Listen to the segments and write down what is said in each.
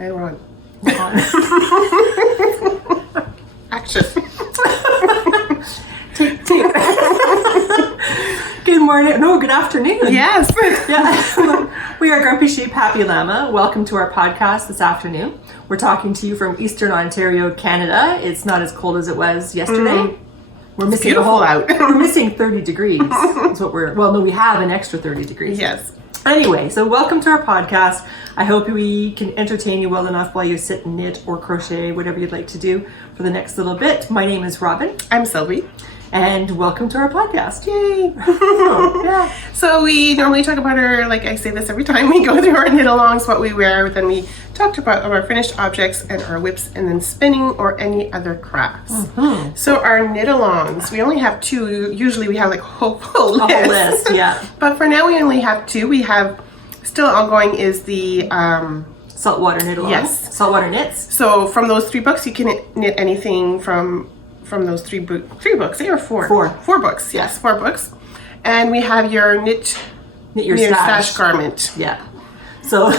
I want. Action. Take. Good morning. No, good afternoon. Yes. Yeah. We are Grumpy Sheep, Happy Llama. Welcome to our podcast this afternoon. We're talking to you from Eastern Ontario, Canada. It's not as cold as it was yesterday. We're missing beautiful out. We're missing 30 degrees. That's what we have an extra 30 degrees. Yes. Anyway, so welcome to our podcast. I hope we can entertain you well enough while you sit and knit or crochet, whatever you'd like to do for the next little bit. My name is Robin. I'm Sylvie. And welcome to our podcast. Yay! Yeah. So we normally talk about our, like I say this every time we go through our knit-alongs, what we wear. Then we talked about our finished objects and our whips, and then spinning or any other crafts. Mm-hmm. So our knit-alongs, we only have two. Usually we have like a whole list. A whole list, yeah. But for now we only have two. We have still ongoing is the Saltwater knit-along. Yes. Saltwater knits. So from those 3 books, you can knit anything from those three books. Or four? Four books. Yes, 4 books. And we have your knit your stash garment. Yeah. So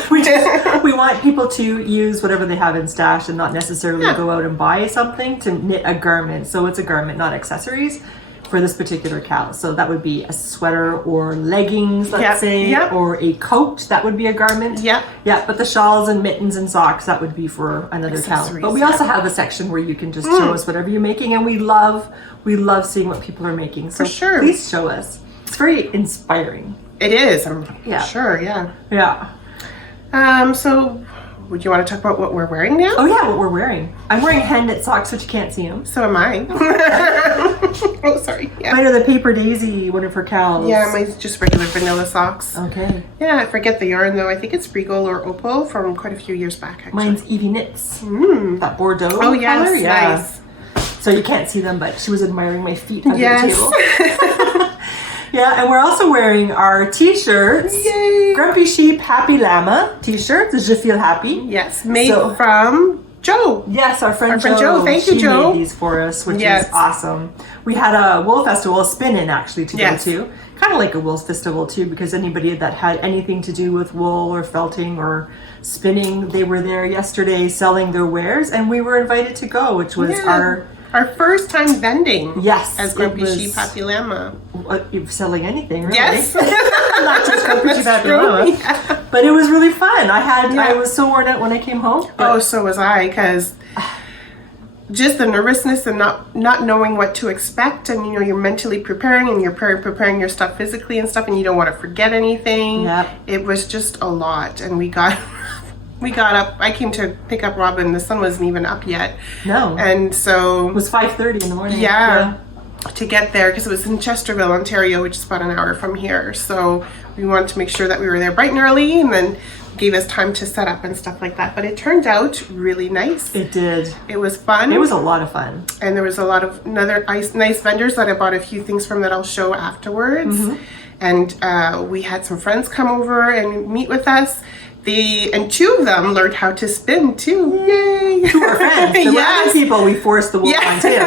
we want people to use whatever they have in stash and not necessarily go out and buy something to knit a garment. So it's a garment, not accessories for this particular cow. So that would be a sweater or leggings, let's say, or a coat. That would be a garment. Yeah. Yeah, but the shawls and mittens and socks, that would be for another cow. But we also have a section where you can just show us whatever you're making, and we love seeing what people are making. So for sure. Please show us. It's very inspiring. It is. I'm sure, yeah. Yeah. So would you want to talk about what we're wearing now? Oh yeah, what we're wearing. I'm wearing hand knit socks, which you can't see them. So am I. Oh, sorry. Yeah. Mine are the Paper Daisy, one of her cows. Yeah, mine's just regular vanilla socks. Okay. Yeah, I forget the yarn though. I think it's Regal or Opal from quite a few years back, actually. Mine's Evie Knits. That Bordeaux color. Yes, nice. So you can't see them, but she was admiring my feet under the table. Yeah, and we're also wearing our t-shirts. Yay! Grumpy Sheep, Happy Llama t-shirts. Je feel happy. Yes, made from Joe. Yes, our friend Joe. Thank you, Joe. She made these for us, which is awesome. We had a wool festival, Spin-in, actually, to go to. Kind of like a wool festival, too, because anybody that had anything to do with wool or felting or spinning, they were there yesterday selling their wares, and we were invited to go, which was our first time vending. Yes. As Grumpy Sheep, Happy Llama. You're selling anything, really. Yes. Not just Grumpy Sheep, Happy Llama. Yeah. But it was really fun. I was so worn out when I came home. Oh, so was I, because just the nervousness and not knowing what to expect, and you're mentally preparing and you're preparing your stuff physically and stuff, and you don't want to forget anything. Yep. It was just a lot, and we got up. I came to pick up Robin. The sun wasn't even up yet. No. And so it was 5:30 in the morning. Yeah. To get there, because it was in Chesterville, Ontario, which is about an hour from here. So we wanted to make sure that we were there bright and early, and then gave us time to set up and stuff like that. But it turned out really nice. It did. It was fun. It was a lot of fun. And there was a lot of other nice vendors that I bought a few things from that I'll show afterwards. And we had some friends come over and meet with us. And 2 of them learned how to spin too. Yay! 2 are friends. The other people we forced the wool on too.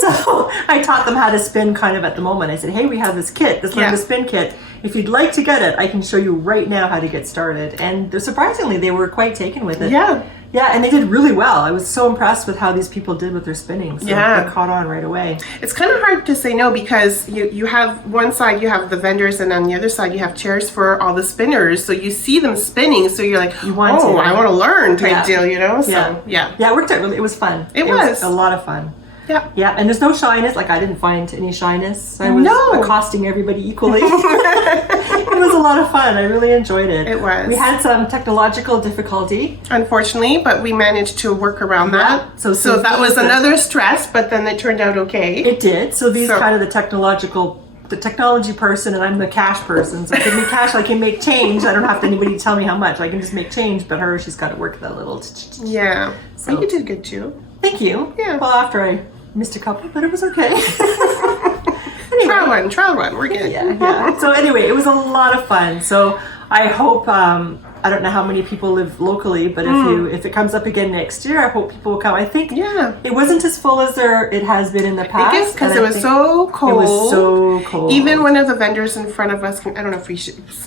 So I taught them how to spin kind of at the moment. I said, hey, we have this kit, this learn to spin kit. If you'd like to get it, I can show you right now how to get started. And surprisingly, they were quite taken with it. Yeah. Yeah, and they did really well. I was so impressed with how these people did with their spinning. So they caught on right away. It's kind of hard to say no, because you have one side, you have the vendors, and on the other side you have chairs for all the spinners. So you see them spinning, so you're like, I want to learn type deal, So yeah, it worked out really. It was fun. It was a lot of fun. Yeah. Yeah, and there's no shyness. Like, I didn't find any shyness. I was accosting everybody equally. It was a lot of fun. I really enjoyed it. It was. We had some technological difficulty, unfortunately, but we managed to work around that. So that was another stress, but then it turned out okay. It did. So these kind of the technology person, and I'm the cash person. So give me cash, I can make change. I don't have anybody to tell me how much. I can just make change. But she's got to work that little. Yeah. So you did good too. Thank you. Yeah. Well, after I missed a couple, but it was okay. Trial run. We're good. Yeah. So anyway, it was a lot of fun. So I hope I don't know how many people live locally, but if it comes up again next year, I hope people will come. I think it wasn't as full as it has been in the past. I think it's because it was so cold. It was so cold. Even one of the vendors in front of us, I don't know if we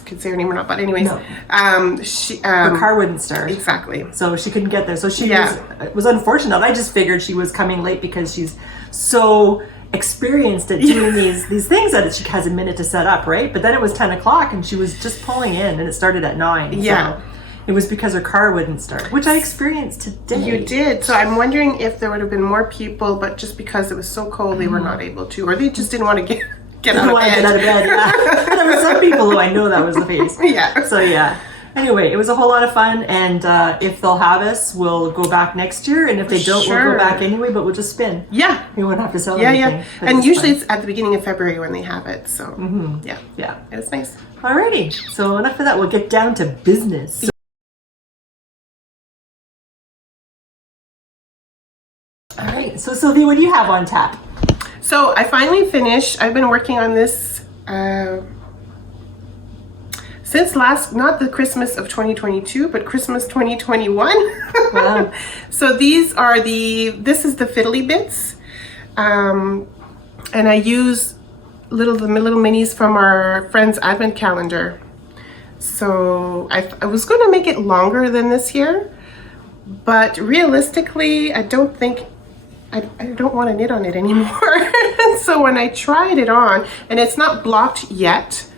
could say her name or not, but anyways, her car wouldn't start. Exactly. So she couldn't get there. So it was unfortunate. I just figured she was coming late because she's so experienced at doing these things that she has a minute to set up, right? But then it was 10 o'clock and she was just pulling in, and it started at 9. Yeah. So it was because her car wouldn't start, which I experienced today. You did. So I'm wondering if there would have been more people, but just because it was so cold, they were not able to, or they just didn't want to get out of bed. Yeah. There were some people who I know that was the case. Yeah. So yeah. Anyway, it was a whole lot of fun, and if they'll have us, we'll go back next year, and if they don't, we'll go back anyway, but we'll just spin. Yeah. We won't have to sell anything. Yeah. And usually it's at the beginning of February when they have it, so yeah. It was nice. Alrighty, so enough of that. We'll get down to business. All right, so Sylvie, what do you have on tap? So I finally finished. I've been working on this since not the Christmas of 2022, but Christmas 2021. Wow. So this is the fiddly bits. And I use the little minis from our friend's advent calendar. So I was going to make it longer than this year, but realistically, I don't want to knit on it anymore. So when I tried it on, and it's not blocked yet,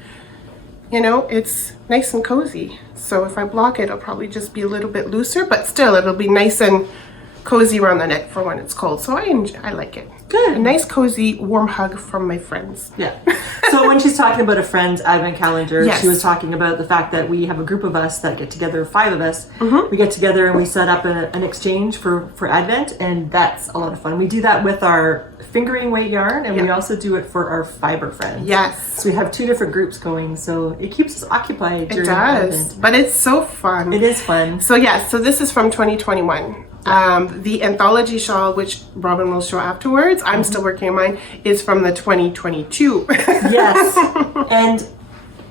it's nice and cozy. So if I block it, it'll probably just be a little bit looser, but still it'll be nice and cozy around the neck for when it's cold. So I like it. Good. A nice, cozy, warm hug from my friends. Yeah. So when she's talking about a friend's advent calendar, Yes. she was talking about the fact that we have a group of us that get together, 5 of us. Mm-hmm. We get together and we set up an exchange for Advent, and that's a lot of fun. We do that with our fingering weight yarn, and we also do it for our Fibre friends. Yes. So we have 2 different groups going, so it keeps us occupied during It does. Advent. But it's so fun. It is fun. So so this is from 2021. The anthology shawl, which Robin will show afterwards, I'm still working on mine, is from the 2022. Yes. And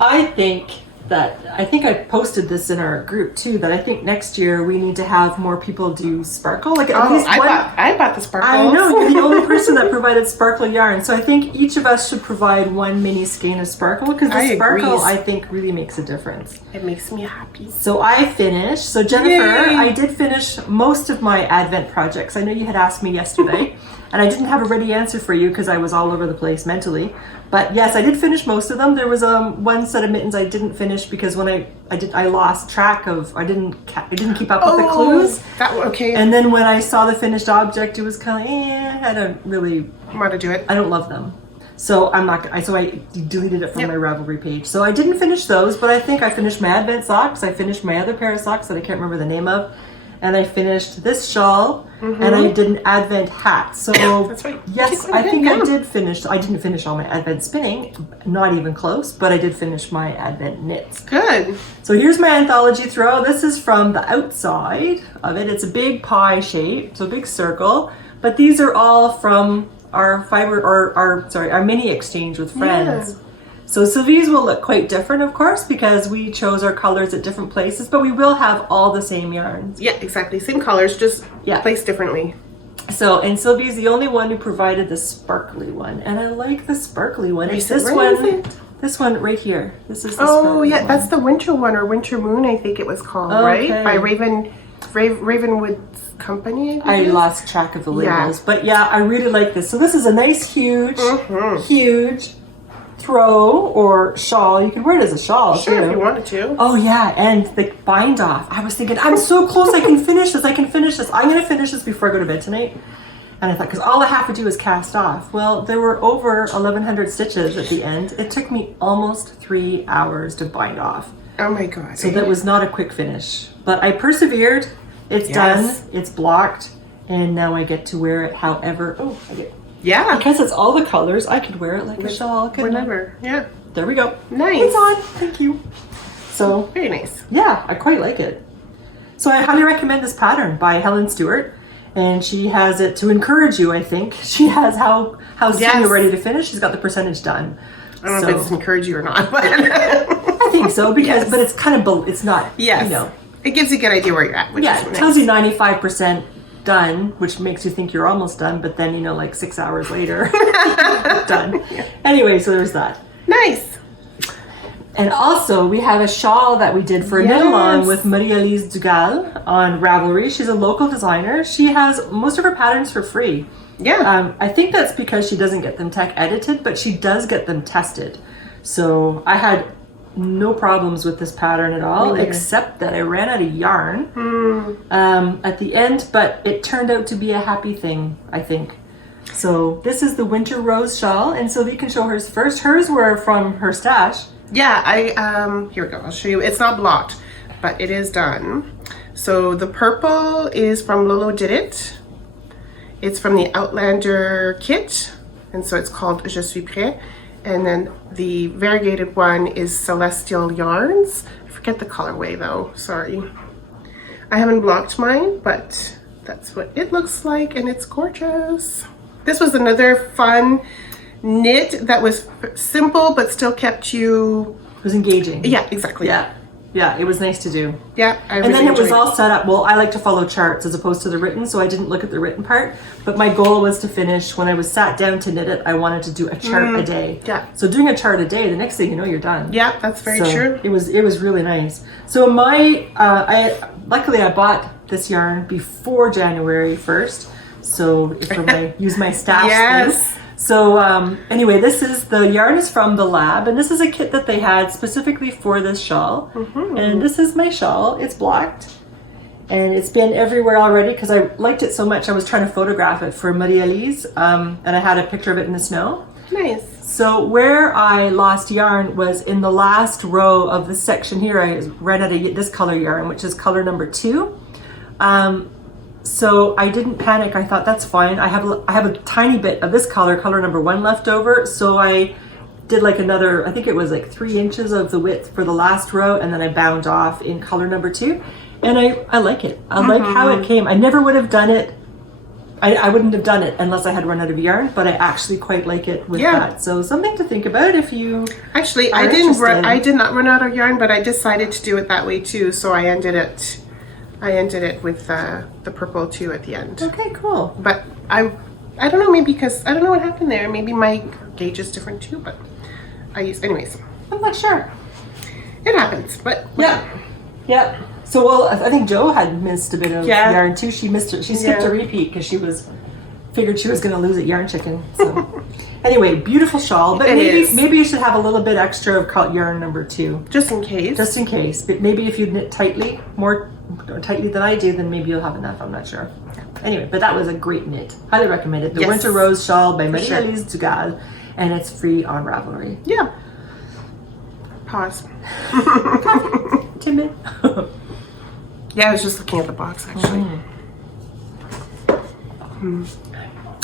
I think I posted this in our group too, that I think next year we need to have more people do sparkle. Like at least one. I bought the sparkles. I know, you're the only person that provided sparkle yarn. So I think each of us should provide one mini skein of sparkle, because the sparkle, I think, really makes a difference. It makes me happy. So I finished. So Jennifer, I did finish most of my Advent projects. I know you had asked me yesterday, and I didn't have a ready answer for you because I was all over the place mentally. But yes, I did finish most of them. There was one set of mittens I didn't finish because when I lost track of, I didn't keep up with the clues. Okay. And then when I saw the finished object, it was kind of I don't really want to do it. I don't love them. So I deleted it from my Ravelry page. So I didn't finish those, but I think I finished my Advent socks. I finished my other pair of socks that I can't remember the name of. And I finished this shawl, and I did an Advent hat. So That's right. yes, I think I did finish. I didn't finish all my Advent spinning, not even close, but I did finish my Advent knits. Good. So here's my anthology throw. This is from the outside of it. It's a big pie shape, so a big circle. But these are all from our Fibre, our mini exchange with friends. Yeah. So Sylvie's will look quite different, of course, because we chose our colors at different places, but we will have all the same yarns. Yeah, exactly. Same colors, just placed differently. So, and Sylvie's the only one who provided the sparkly one, and I like the sparkly one. It's this one right here. This is the sparkly one. That's the winter one, or Winter Moon, I think it was called, right? By Ravenwood's Company. I lost track of the labels, but yeah, I really like this. So this is a nice, huge throw or shawl. You could wear it as a shawl too. If you wanted to. Oh yeah, and the bind off. I was thinking, I'm so close. I can finish this. I'm going to finish this before I go to bed tonight. And I thought, because all I have to do is cast off. Well, there were over 1,100 stitches at the end. It took me almost 3 hours to bind off. Oh my God. So that was not a quick finish. But I persevered. It's done. It's blocked. And now I get to wear it however. Because it's all the colors, I could wear it like a shawl. Whatever. Yeah. There we go. Nice. It's on. Thank you. So very nice. Yeah, I quite like it. So I highly recommend this pattern by Helen Stewart. And she has it to encourage you, I think. She has how soon you're ready to finish. She's got the percentage done. I don't know if it's encourage you or not, but I think so because, Yes. but it's kind of, it's not, Yes. you know. It gives you a good idea where you're at. Which Yeah, is it nice. tells you 95% done, which makes you think you're almost done, but then, you know, like 6 hours later, done. Yeah. Anyway, so there's that. Nice. And also, we have a shawl that we did for a knit along Yes. with Marie-Elise Dugal on Ravelry. She's a local designer. She has most of her patterns for free. Yeah. I think that's because she doesn't get them tech edited, but she does get them tested. So I had no problems with this pattern at all, except that I ran out of yarn at the end, but it turned out to be a happy thing, I think. So this is the winter rose shawl, and Sylvie can show hers first. Hers were from her stash. Yeah, here we go. I'll show you. It's not blocked, but it is done. So the purple is from Lolo Did It. It's from the Outlander kit, and so it's called Je suis prêt. And then the variegated one is Celestial Yarns. I forget the colorway though, sorry. I haven't blocked mine, but that's what it looks like, and it's gorgeous. This was another fun knit that was simple, but still kept you... It was engaging. Yeah, exactly. Yeah, it was nice to do. Yeah, I really And then it was enjoyed all set up. Well, I like to follow charts as opposed to the written, so I didn't look at the written part. But my goal was to finish, when I was sat down to knit it, I wanted to do a chart a day. Yeah. So doing a chart a day, the next thing you know, you're done. Yeah, that's very true. It was really nice. So luckily I bought this yarn before January 1st. So it's for use my stash Yes. thing. So anyway, the yarn is from the lab, and this is a kit that they had specifically for this shawl. And this is my shawl. It's blocked, and it's been everywhere already because I liked it so much. I was trying to photograph it for Marie-Elise, and I had a picture of it in the snow. Nice. So where I lost yarn was in the last row of the section here. I ran out of this color yarn, which is color number 2. So I didn't panic. I thought that's fine. I have a tiny bit of this color number 1 left over. So I did like another, I think it was like 3 inches of the width for the last row, and then I bound off in color number 2. And I like it. I like how it came. I never would have done it. I wouldn't have done it unless I had run out of yarn, but I actually quite like it with that. So something to think about if you Actually, are I interested. did not run out of yarn, but I decided to do it that way too. So I ended it with the purple too at the end. Okay, cool. But I don't know, maybe because I don't know what happened there. Maybe my gauge is different too, but anyways. I'm not sure. It happens, but Yeah. So, well, I think Jo had missed a bit of yarn too. She missed it. She skipped a repeat because she figured she was going to lose at Yarn Chicken. So, anyway, beautiful shawl. But maybe you should have a little bit extra of yarn number 2, just in case. Just in case. But maybe if you knit more tightly than I do, then maybe you'll have enough. I'm not sure. Anyway, but that was a great knit. Highly recommend it. The Winter Rose Shawl by Marie-Elise Dugal, and it's free on Ravelry. Yeah. Pause. Timid. Yeah, I was just looking at the box actually.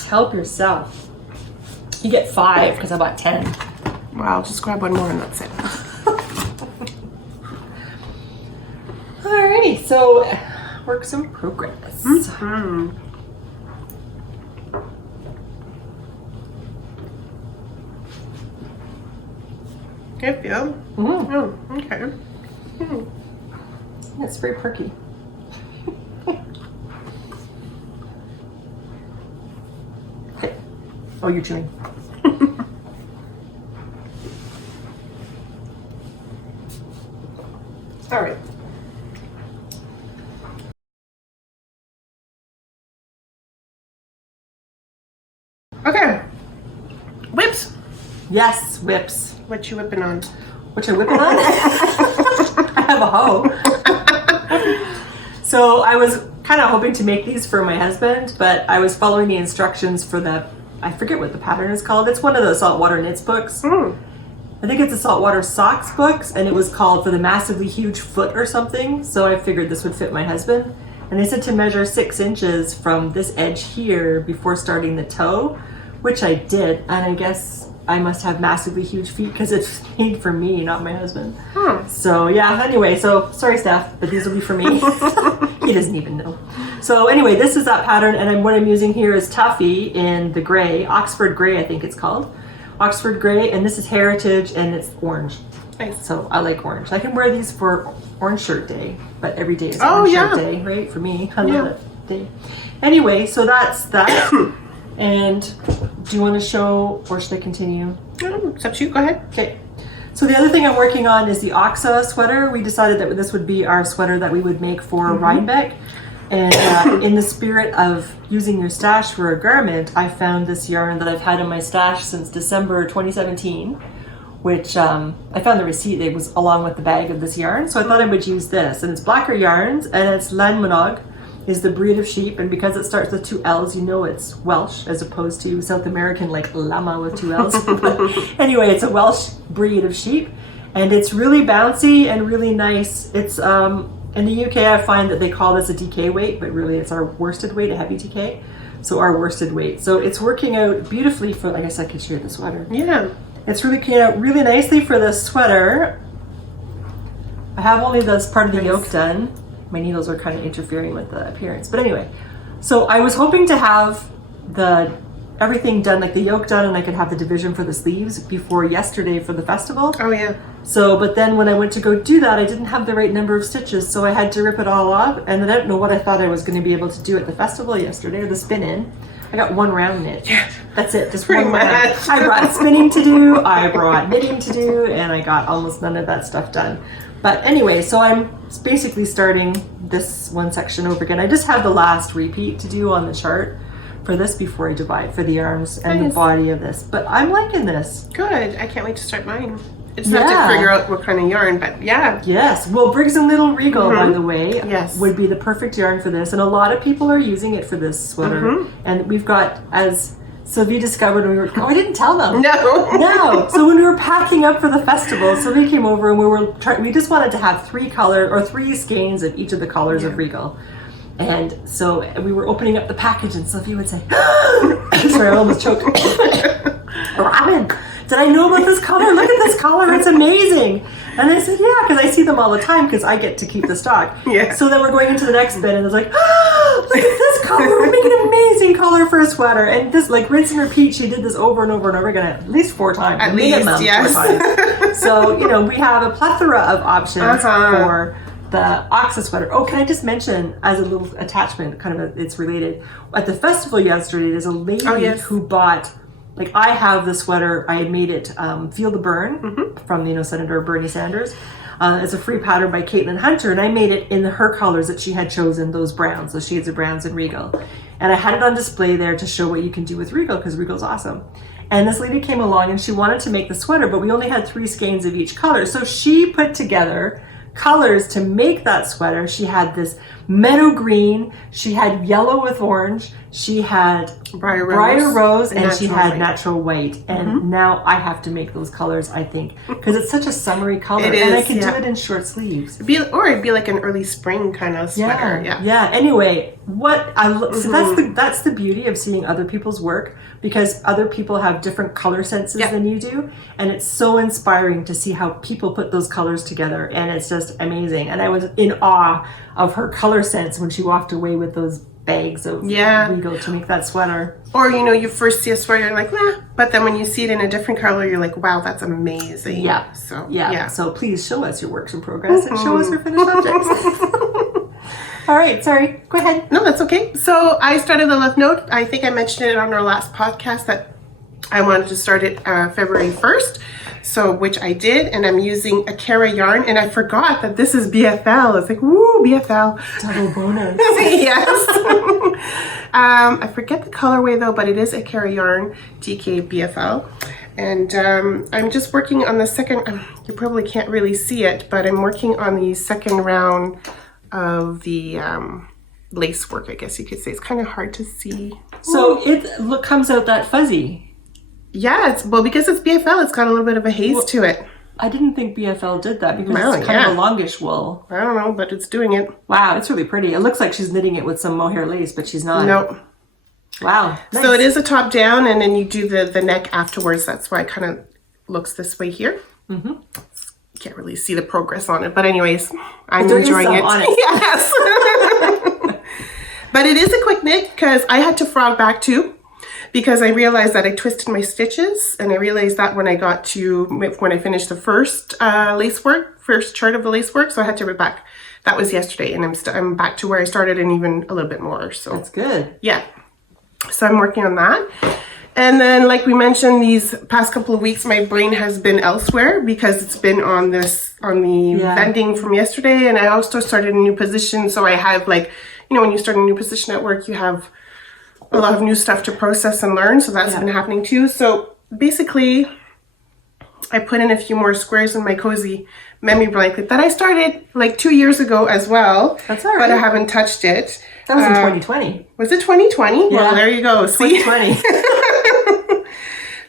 Help yourself. You get 5 because I bought 10. Well, I'll just grab one more and that's it. Alrighty, so works in progress. Good feel. Oh, okay. It's very perky. Okay. Oh, you're chewing. All right. Okay. Whips. Yes, whips. What you whipping on? What you whipping on? I have a hoe. So I was kind of hoping to make these for my husband, but I was following the instructions for I forget what the pattern is called. It's one of the Saltwater knits books. I think it's a Saltwater socks books, and it was called For the Massively Huge Foot or something. So I figured this would fit my husband. And they said to measure 6 inches from this edge here before starting the toe, which I did. And I guess I must have massively huge feet because it's made for me, not my husband. So yeah, anyway, so sorry Steph, but these will be for me. He doesn't even know. So anyway, this is that pattern, and what I'm using here is Tuffy in the gray, Oxford gray I think it's called. Oxford gray, and this is Heritage, and it's orange. Nice. So I like orange. I can wear these for Orange Shirt Day, but every day is Oh, Orange yeah. Shirt Day, right? For me, I love that day. Anyway, so that's that. And do you want to show, or should I continue? It's up to you. Go ahead. Okay. So the other thing I'm working on is the Oxa sweater. We decided that this would be our sweater that we would make for Rhinebeck. And in the spirit of using your stash for a garment, I found this yarn that I've had in my stash since December 2017, which I found the receipt. It was along with the bag of this yarn. So I thought I would use this. And it's Blacker Yarns, and it's Lanmanog is the breed of sheep. And because it starts with 2 L's, you know it's Welsh as opposed to South American like llama with 2 L's. But anyway, it's a Welsh breed of sheep. And it's really bouncy and really nice. It's in the UK, I find that they call this a DK weight, but really it's our worsted weight, a heavy DK. So our worsted weight. So it's working out beautifully for, I guess I could share the sweater. Yeah. It's really working out really nicely for the sweater. I have only this part of the yoke done. My needles are kind of interfering with the appearance. But anyway, so I was hoping to have everything done, like the yoke done, and I could have the division for the sleeves before yesterday for the festival. Oh, yeah. So, but then when I went to go do that, I didn't have the right number of stitches, so I had to rip it all off, and I don't know what I thought I was going to be able to do at the festival yesterday, or the spin-in. I got 1 round knit. Yeah. That's it, just Pretty one round. much. I brought spinning to do, I brought knitting to do, and I got almost none of that stuff done. But anyway, so I'm basically starting this one section over again. I just have the last repeat to do on the chart for this before I divide for the arms and the body of this. But I'm liking this. Good. I can't wait to start mine. I just have to figure out what kind of yarn, but yeah. Yes. Well, Briggs and Little Regal, by the way, would be the perfect yarn for this. And a lot of people are using it for this sweater. And we've got, as Sylvie discovered, when we were, I didn't tell them. No. So when we were packing up for the festival, Sylvie came over and we just wanted to have 3 skeins of each of the colors of Regal. And so we were opening up the package, and Sylvie would say, sorry, I almost choked. Robin, did I know about this color? Look at this color, it's amazing. And I said, yeah, because I see them all the time because I get to keep the stock. Yeah. So then we're going into the next bin, and it's like, look at this color, we're making an amazing color for a sweater. And this, like, rinse and repeat, she did this over and over and over again, at least 4 times. At least, yes. 4 times. So, you know, we have a plethora of options for the Oxa sweater. Oh, can I just mention, as a little attachment, it's related. At the festival yesterday, there's a lady who bought, like, I have the sweater, I had made it Feel the Burn from, Senator Bernie Sanders. It's a free pattern by Caitlin Hunter, and I made it in her colors that she had chosen, those browns, those shades of browns in Regal. And I had it on display there to show what you can do with Regal, because Regal's awesome. And this lady came along and she wanted to make the sweater, but we only had 3 skeins of each color. So she put together colors to make that sweater. She had this meadow green, she had yellow with orange, she had brighter rose, and she had natural white. And now I have to make those colors, I think, because it's such a summery color. And I can do it in short sleeves. It'd be like an early spring kind of sweater. Yeah. Anyway, so that's the beauty of seeing other people's work, because other people have different color senses than you do, and it's so inspiring to see how people put those colors together, and it's just amazing. And I was in awe of her color sense when she walked away with those bags of Regal to make that sweater. Or, you first see a sweater, you're like, nah, but then when you see it in a different color, you're like, wow, that's amazing. Yeah. So So please show us your works in progress and show us your finished objects. All right, sorry, go ahead. No, that's okay. So I started the Love Note. I think I mentioned it on our last podcast that I wanted to start it February 1st. So, which I did, and I'm using a Cara yarn, and I forgot that this is BFL. It's like, woo, BFL. Double bonus. Yes. I forget the colorway though, but it is a Cara yarn, DK BFL. And I'm just working on the second, you probably can't really see it, but I'm working on the second round of the lace work, I guess you could say. It's kind of hard to see. So it comes out that fuzzy. Yeah, because it's BFL, it's got a little bit of a haze to it. I didn't think BFL did that because it's kind of a longish wool. I don't know, but it's doing it. Wow, it's really pretty. It looks like she's knitting it with some mohair lace, but she's not. Nope. Wow. Nice. So it is a top down, and then you do the neck afterwards. That's why it kind of looks this way here. Can't really see the progress on it, but anyways, I'm enjoying it. Yes. But it is a quick knit because I had to frog back too, because I realized that I twisted my stitches, and I realized that when I finished the first first chart of the lace work, so I had to rip back. That was yesterday, and I'm back to where I started and even a little bit more. So that's good. Yeah. So I'm working on that. And then, like we mentioned, these past couple of weeks, my brain has been elsewhere because it's been on the vending from yesterday. And I also started a new position. So I have when you start a new position at work, you have a lot of new stuff to process and learn. So that's been happening too. So basically, I put in a few more squares in my cozy memory blanket that I started 2 years ago as well. That's all right. But I haven't touched it. That was in 2020. Was it 2020? Yeah. Well, there you go. 2020.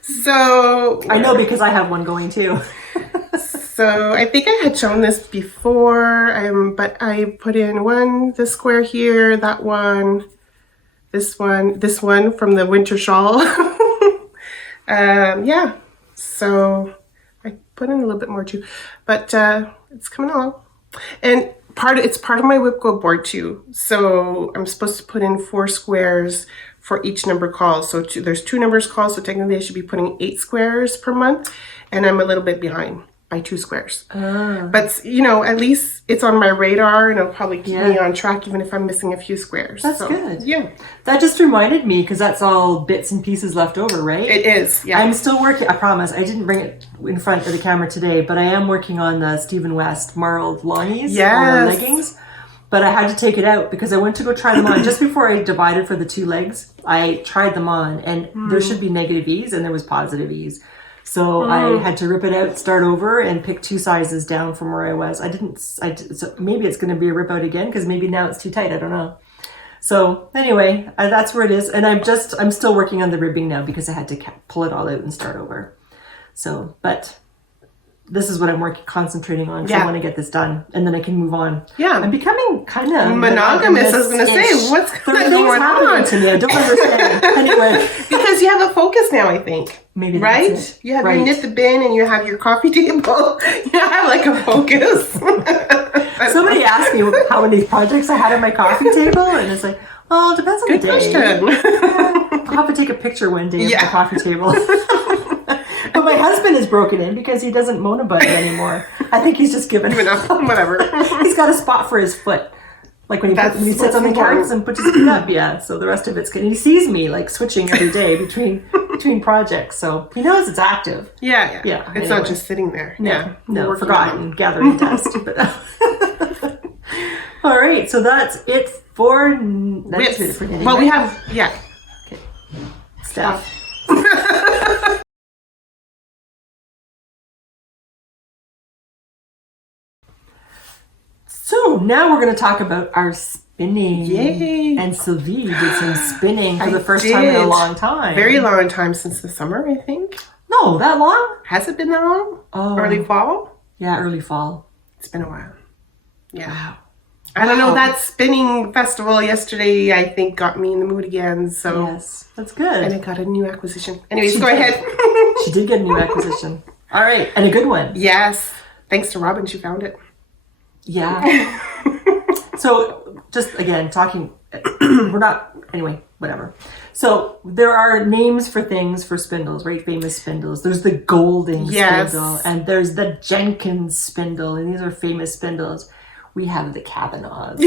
So I know because I have one going too. So I think I had shown this before, but I put in this square here, that one, this one from the winter shawl. Yeah. So I put in a little bit more too, but it's coming along. And it's part of my whip go board too. So I'm supposed to put in 4 squares for each number call. So there's 2 numbers called, so technically I should be putting 8 squares per month, and I'm a little bit behind by 2 squares. But at least it's on my radar, and it'll probably keep me on track even if I'm missing a few squares. That's good. Yeah. That just reminded me, because that's all bits and pieces left over, right? It is, yeah. I'm still working, I promise. I didn't bring it in front of the camera today, but I am working on the Stephen West marled longies or leggings. But I had to take it out because I went to go try them on. Just before I divided for the 2 legs, I tried them on, and there should be negative E's and there was positive E's. So I had to rip it out, start over, and pick 2 sizes down from where I was. So maybe it's going to be a rip out again because maybe now it's too tight. I don't know. So anyway, that's where it is. And I'm still working on the ribbing now because I had to pull it all out and start over. So, but this is what I'm concentrating on because I want to get this done, and then I can move on. Yeah, I'm becoming kind of monogamous. I was going to say, what's going on to me? I don't understand. Anyway, because you have a focus now, I think. Maybe right? That's it. You have your knit the bin, and you have your coffee table. You have a focus. Somebody asked me how many projects I had on my coffee table, and it's like, well, it depends on the day. Question. I'll have to take a picture one day of the coffee table. But my husband is broken in because he doesn't moan about it anymore. I think he's just given up. Whatever. He's got a spot for his foot. Like when he sits on the couch and puts his feet up. Yeah. So the rest of it's good. And he sees me switching every day between projects. So he knows it's active. Yeah. It's not just sitting there. No, forgotten, gathering dust. But, all right. So that's it for whips. Well, we have, Okay. Stuff. So now we're going to talk about our spinning. Yay! And Sylvie did some spinning for the first time in a long time. Very long time, since the summer, I think. No, that long? Has it been that long? Early fall? Yeah, early fall. It's been a while. Yeah. Wow. I don't know, that spinning festival yesterday, I think, got me in the mood again. So yes, that's good. And I got a new acquisition. Anyways, go ahead. She did get a new acquisition. All right, and a good one. Yes. Thanks to Robin, she found it. Yeah. So just again, whatever. So there are names for things for spindles, right? Famous spindles. There's the Golding spindle, and there's the Jenkins spindle, and these are famous spindles. We have the Kavanaughs.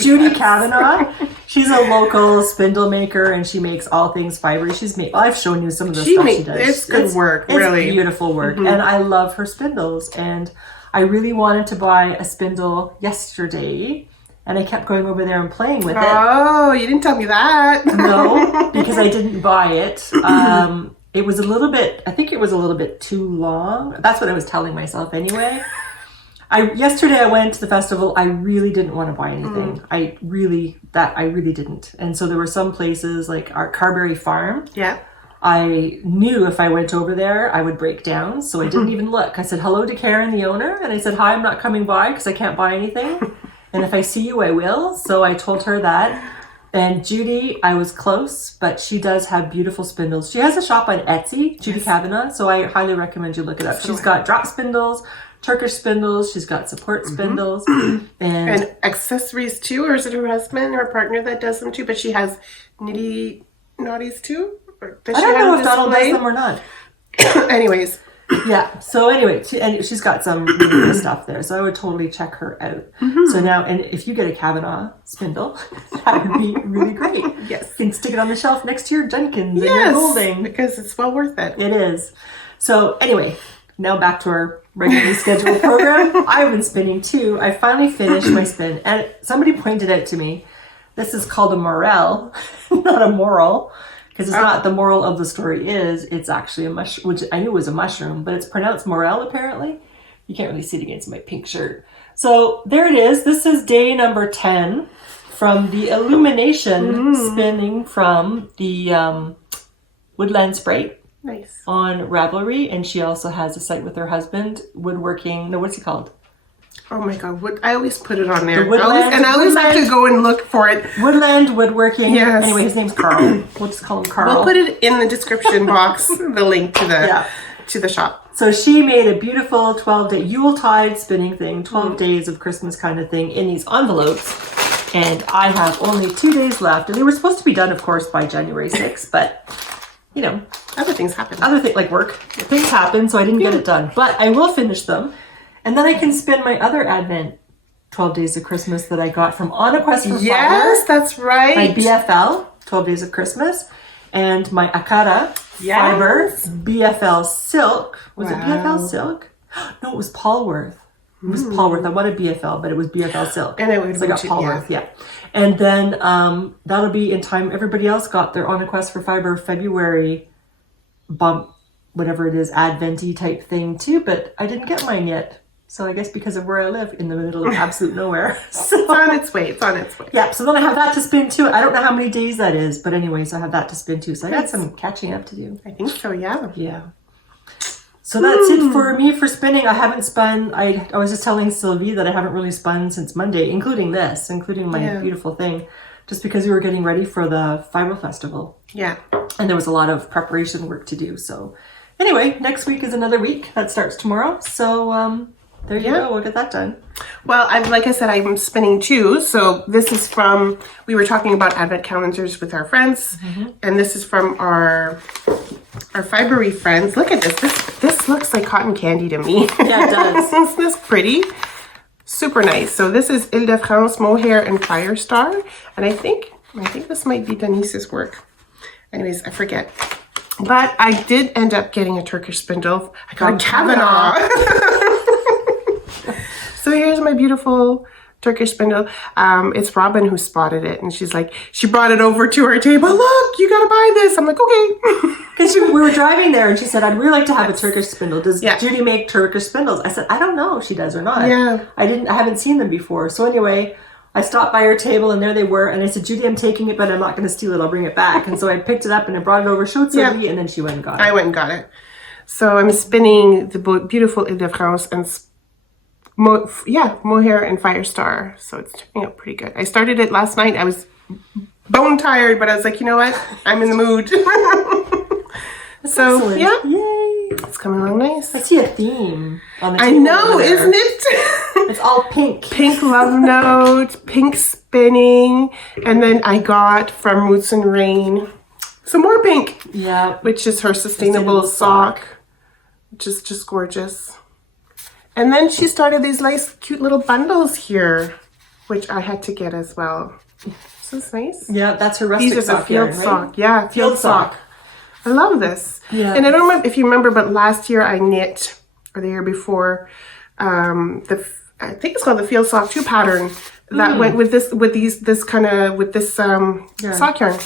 Judy Kavanaugh. She's a local spindle maker, and she makes all things fiber. I've shown you some of the stuff she does. It's good work, really. It's beautiful work, and I love her spindles. And I really wanted to buy a spindle yesterday, and I kept going over there and playing with it. Oh, you didn't tell me that. No, because I didn't buy it. It was I think it was a little bit too long. That's what I was telling myself anyway. Yesterday I went to the festival. I really didn't want to buy anything. I really didn't. And so there were some places like our Carberry Farm. Yeah. I knew if I went over there, I would break down. So I didn't even look. I said hello to Karen, the owner. And I said, hi, I'm not coming by because I can't buy anything. And if I see you, I will. So I told her that. And Judy, I was close, but she does have beautiful spindles. She has a shop on Etsy, Judy Kavanaugh. So I highly recommend you look it up. She's got drop spindles, Turkish spindles. She's got support spindles. And accessories too, or is it her husband or partner that does them too? But she has nitty naughties too? Or does I she don't have know a if Donald does display? them or not. Anyways. Yeah. So anyway, and she's got some really good stuff there. So I would totally check her out. So now, and if you get a Kavanaugh spindle, that would be really great. Yes. You can stick it on the shelf next to your Jenkins and your Golding. Because it's well worth it. It is. So anyway, now back to our regularly scheduled program. I've been spinning too. I finally finished my spin, and somebody pointed out to me, this is called a morel, not a moral. Because it's not the moral of the story it's actually a mushroom, which I knew was a mushroom, but it's pronounced morel apparently. You can't really see it against my pink shirt. So there it is. This is day number 10 from the illumination spinning from the Woodland Sprite Nice. on Ravelry. And she also has a site with her husband, woodworking. No, what's it called? Oh my god, I always put it on there. I always have to go and look for it. Woodland Woodworking. Yes. Anyway, his name's Carl. We'll just call him Carl. We'll put it in the description box, the link to the shop. So she made a beautiful 12-day Yuletide spinning thing, 12 days of Christmas kind of thing in these envelopes. And I have only 2 days left. And they were supposed to be done, of course, by January 6th. But, you know. Other things happen. Other things, like work. Things happen, so I didn't get it done. But I will finish them. And then I can spin my other Advent 12 Days of Christmas that I got from On a Quest for Fibre. Yes, that's right. My BFL, 12 Days of Christmas. And my Akara Fibre BFL Silk. Was it BFL Silk? No, it was Paulworth. It was Paulworth. I wanted BFL, but it was BFL Silk. And it would so I got Paulworth, And then that'll be in time. Everybody else got their On a Quest for Fibre February bump, whatever it is, Advent-y type thing too, but I didn't get mine yet. So I guess because of where I live in the middle of absolute nowhere. So, it's on its way. It's on its way. Yeah, so then I have that to spin too. I don't know how many days that is, but anyways, I have that to spin too. So I got some catching up to do. I think so, yeah. Yeah. So that's it for me for spinning. I haven't spun. I was just telling Sylvie that I haven't really spun since Monday, including my beautiful thing, just because we were getting ready for the Fibre Festival. Yeah. And there was a lot of preparation work to do. So anyway, next week is another week. That starts tomorrow. So there you go. We'll get that done. Well, like I said, I'm spinning too. So this is from, we were talking about Advent calendars with our friends. And this is from our Fibre friends. Look at this. This looks like cotton candy to me. Yeah, it does. Isn't this pretty? Super nice. So this is Ile-de-France Mohair and Firestar. And I think this might be Denise's work. Anyways, I forget. But I did end up getting a Turkish spindle. I got a Kavanaugh. So here's my beautiful Turkish spindle. It's Robin who spotted it, and she's like, she brought it over to our table. Look, you gotta buy this. I'm like, okay. Because we were driving there, and she said, I'd really like to have a Turkish spindle. Does Judy make Turkish spindles? I said, I don't know if she does or not. Yeah. I haven't seen them before. So anyway, I stopped by her table, and there they were. And I said, Judy, I'm taking it, but I'm not going to steal it. I'll bring it back. And so I picked it up, and I brought it over, showed Sylvie, and then she went and got it. I went and got it. So I'm spinning the beautiful Ile-de-France and Mohair and Firestar. So it's turning out pretty good. I started it last night. I was bone tired, but I was like, you know what? I'm in the mood. So excellent. yeah, yay! It's coming along nice. I see a theme on the I table know, over there. isn't it? It's all pink. Pink love note, pink spinning, and then I got from Roots and Rain some more pink. Yeah, which is her sustainable sock, which is just gorgeous. And then she started these nice, cute little bundles here, which I had to get as well. This is nice. Yeah, that's her rustic sock. These are the field yarn, sock. right? Yeah, field sock. I love this. Yeah. And I don't remember if you remember, but last year I knit, or the year before, I think it's called the Field Sock 2 pattern that went with this, with this sock yarn.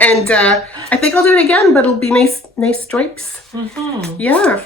And I think I'll do it again, but it'll be nice stripes. Yeah.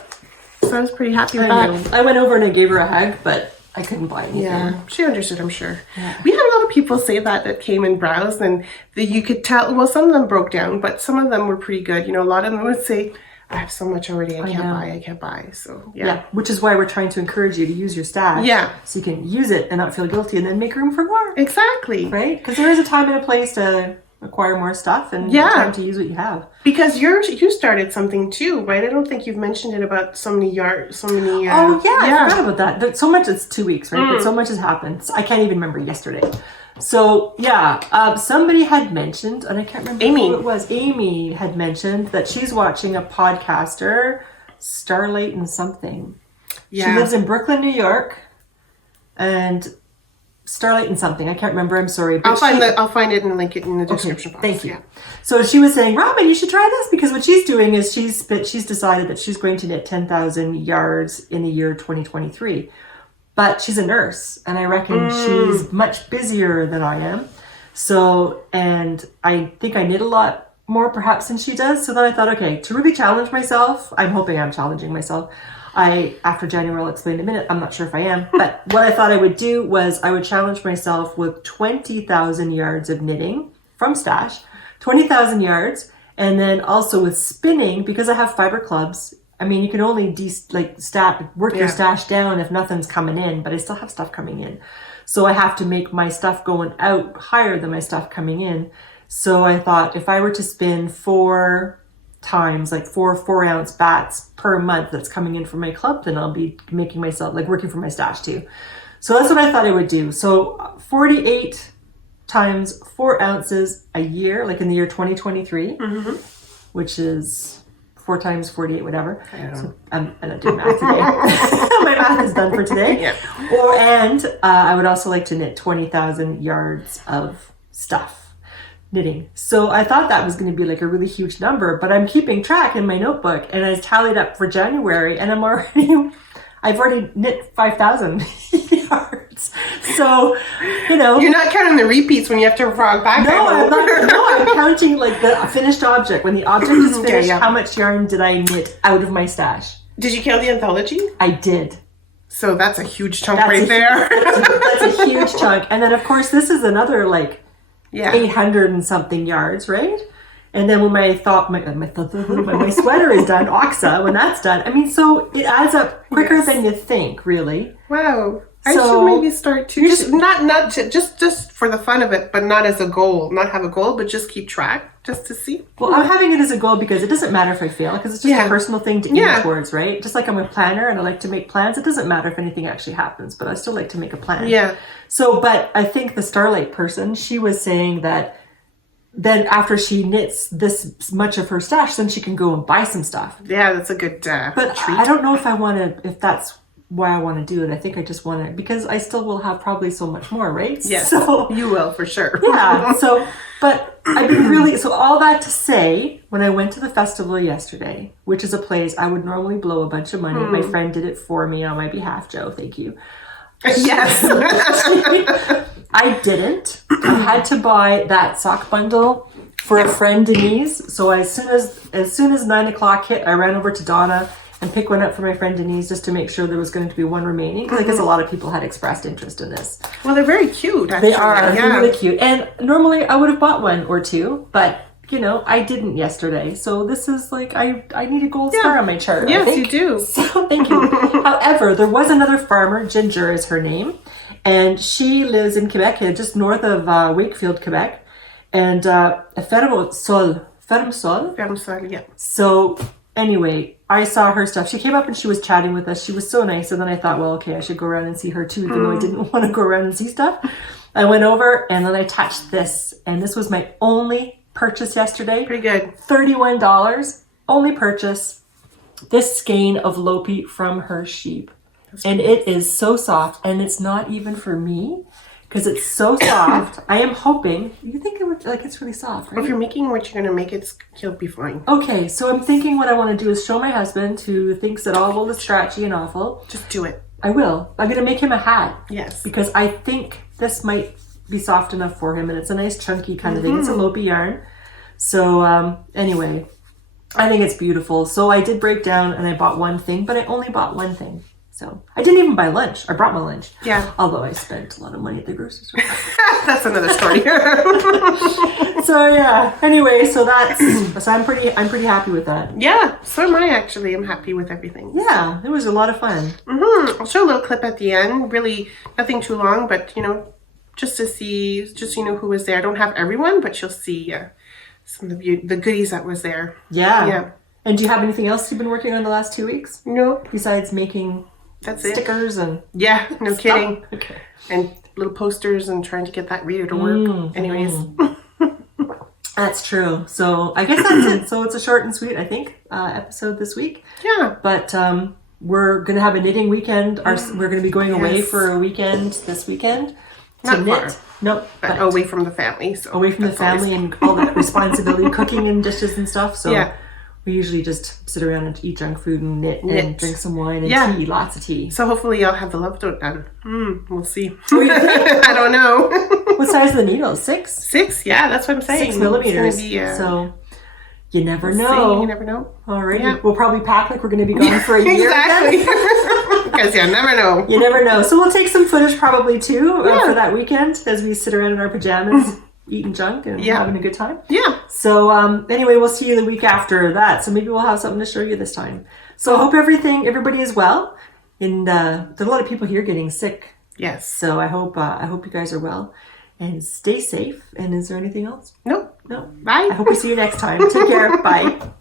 So I was pretty happy with that. I went over and I gave her a hug, but I couldn't buy anything. Yeah, she understood, I'm sure. Yeah. We had a lot of people say that came and browsed, and that you could tell, well, some of them broke down, but some of them were pretty good. You know, a lot of them would say, I have so much already, I can't buy. So, yeah. Which is why we're trying to encourage you to use your stash. Yeah. So you can use it and not feel guilty and then make room for more. Exactly. Right? Because there is a time and a place to acquire more stuff and time to use what you have. Because you started something too, right? I don't think you've mentioned it about so many yards, so many. I forgot about that. But so much. It's 2 weeks, right? But so much has happened. I can't even remember yesterday. So somebody had mentioned, and I can't remember who it was. Amy had mentioned that she's watching a podcaster, Starlight and something. Yeah. She lives in Brooklyn, New York, and Starlight and something. I can't remember. I'm sorry. But I'll find it and link it in the description box. Thank you. Yeah. So she was saying, Robin, you should try this, because what she's doing is she's decided that she's going to knit 10,000 yards in the year 2023. But she's a nurse, and I reckon she's much busier than I am. So, and I think I knit a lot more perhaps than she does. So then I thought, okay, to really challenge myself, I'm hoping I'm challenging myself. After January, I'll explain in a minute. I'm not sure if I am. But what I thought I would do was I would challenge myself with 20,000 yards of knitting from stash, 20,000 yards, and then also with spinning, because I have fiber clubs. I mean, you can only work your stash down if nothing's coming in, but I still have stuff coming in. So I have to make my stuff going out higher than my stuff coming in. So I thought if I were to spin 4 times, like 4 4-ounce bats per month that's coming in from my club, then I'll be making myself, working for my stash too. So that's what I thought I would do. So 48 times 4 ounces a year, like in the year 2023, which is 4 times 48, whatever. So I'm not doing math today. My math is done for today. Yeah. I would also like to knit 20,000 yards of stuff. Knitting. So I thought that was going to be a really huge number, but I'm keeping track in my notebook, and I tallied up for January, and I've already knit 5,000 yards. So, You're not counting the repeats when you have to frog back. I'm counting the finished object. When the object is finished, how much yarn did I knit out of my stash? Did you count the anthology? I did. So that's a huge chunk there. That's a huge chunk. And then, of course, this is another 800 and something yards, right? And then when my sweater is done, Oxa, when that's done, I mean, so it adds up quicker than you think, really. Wow. I should maybe start to just for the fun of it, but not as a goal. Not have a goal, but just keep track, just to see. Well, I'm having it as a goal because it doesn't matter if I fail, because it's just a personal thing to aim towards, right? Just like I'm a planner and I like to make plans. It doesn't matter if anything actually happens, but I still like to make a plan. Yeah. So, but I think the Starlight person, she was saying that then after she knits this much of her stash, then she can go and buy some stuff. Yeah, that's a good but treat. I don't know if that's why I want to do it. I think I just want to, because I still will have probably so much more, right? Yes, so, you will for sure. Yeah. So, but I've been so all that to say, when I went to the festival yesterday, which is a place I would normally blow a bunch of money. My friend did it for me on my behalf, Joe. Thank you. Yes. I didn't. I had to buy that sock bundle for a friend, Denise. So as soon as 9 o'clock hit, I ran over to Donna and picked one up for my friend Denise, just to make sure there was going to be one remaining, because I guess a lot of people had expressed interest in this. Well, they're very cute, actually. They are. They're really cute. And normally I would have bought 1 or 2, but I didn't yesterday. So this is I need a gold star on my chart. Yes, you do. So thank you. However, there was another farmer, Ginger is her name, and she lives in Quebec, just north of Wakefield, Quebec, and Ferme Sol, yeah. So anyway, I saw her stuff. She came up and she was chatting with us. She was so nice. And then I thought, well, okay, I should go around and see her too, even though I didn't want to go around and see stuff. I went over and then I touched this, and this was my only purchase yesterday. Pretty good. $31. Only purchase. This skein of Lopi from her sheep. And it is so soft, and it's not even for me because it's so soft. I am hoping, you think it would, it's really soft, right? If you're making what you're going to make, he'll be fine. Okay, so I'm thinking what I want to do is show my husband, who thinks that all wool is scratchy and awful. Just do it. I will. I'm going to make him a hat. Yes. Because I think this might be soft enough for him, and it's a nice chunky kind of thing. It's a Lopi yarn. So anyway, I think it's beautiful. So I did break down and I bought one thing, but I only bought one thing. So I didn't even buy lunch. I brought my lunch. Yeah. Although I spent a lot of money at the grocery store. That's another story. So yeah. Anyway, so I'm pretty happy with that. Yeah. So am I, actually. I'm happy with everything. Yeah. It was a lot of fun. I'll show a little clip at the end. Really nothing too long, but just to see, just so you know who was there. I don't have everyone, but you'll see some of the goodies that was there. Yeah. Yeah. And do you have anything else you've been working on the last 2 weeks? No. Besides making stickers and yeah, no kidding. Okay. And little posters and trying to get that reader to work. Anyways. That's true. So I guess that's it. So it's a short and sweet, I think, episode this week. Yeah. But we're going to have a knitting weekend. We're going to be going away for a weekend this weekend to Not knit. far. Nope. But away from the family. So away from the family and all that responsibility, cooking and dishes and stuff. So yeah. we usually just sit around and eat junk food and knit. And drink some wine and tea, lots of tea. So hopefully y'all have the love note done. We'll see. I don't know. What size are the needles? 6? 6, yeah, that's what I'm saying. 6 millimeters. Be, so you never we'll know. See. You never know. Alrighty. Yeah. We'll probably pack like we're going to be gone for a year. Exactly. Because you never know. You never know. So we'll take some footage probably too for that weekend as we sit around in our pajamas eating junk and having a good time. Yeah. So anyway, we'll see you the week after that. So maybe we'll have something to show you this time. So I hope everybody is well. And there's a lot of people here getting sick. Yes. So I hope you guys are well and stay safe. And is there anything else? No. No. Bye. I hope we see you next time. Take care. Bye.